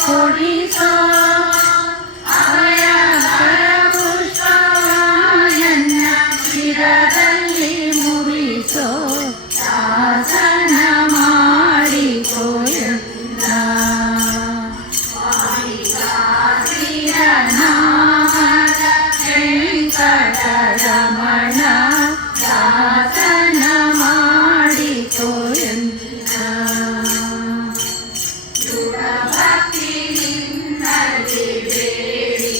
ಕೊಡಿಸೋ ಅಭಯ ಪುಷ್ಪವನ್ನ ಶಿರದಲ್ಲಿ ಮುಡಿಸೋ ಶಾಸನ ಮಾಡಿಕೋ ಎಲ್ಲ ನಾಮದ ವೆಂಕಟರಮಣ ಶಾಸನ ಮಾಡಿಕೋ ಎಲ್ಲ ಭಕ್ತಿಯಿಂದಲೇ ಬೇಡಿ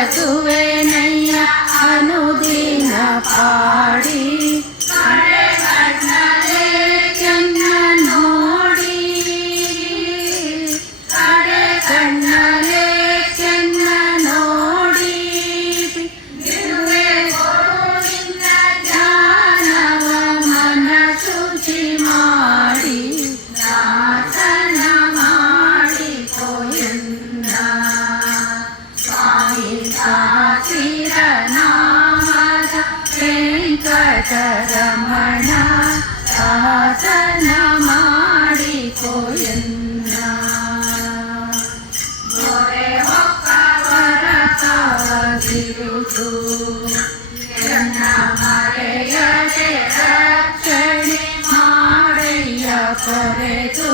ನಾರಿಗೆರಗುವೆನಯ್ಯ ಅನುದಿನ ಪಾಡಿ ಕಡೆ ಕಣ್ಣಲೆ ಕೆನ್ನ ನೋಡಿ ಕಡೆ ಕಣ್ಣಲೆ ಕೆನ್ನ ನೋಡಿ ಬಿಡುವೆ ಗೋವಿಂದ ಜ್ಞಾನವ ಮನ ಶುಚಿ ಮಾಡಿ ದಾಸನ ಮಾಡಿಕೋ ಎಂದ ಸ್ವಾಮಿ ಸಾಚಿರ ನಾಮದ ವೆಂಕಟರಮಣ ಶಾಸನ ಮಾಡಿಕೋ ಎಂದ ದೊರೆ ಹೊಕ್ಕವರ ಕಾದಿರುವುದು ಎನ್ನ ಮರೆಯದೆ ರಕ್ಷಣೆ ಮಾಡಯ್ಯ ಕೊರೆದು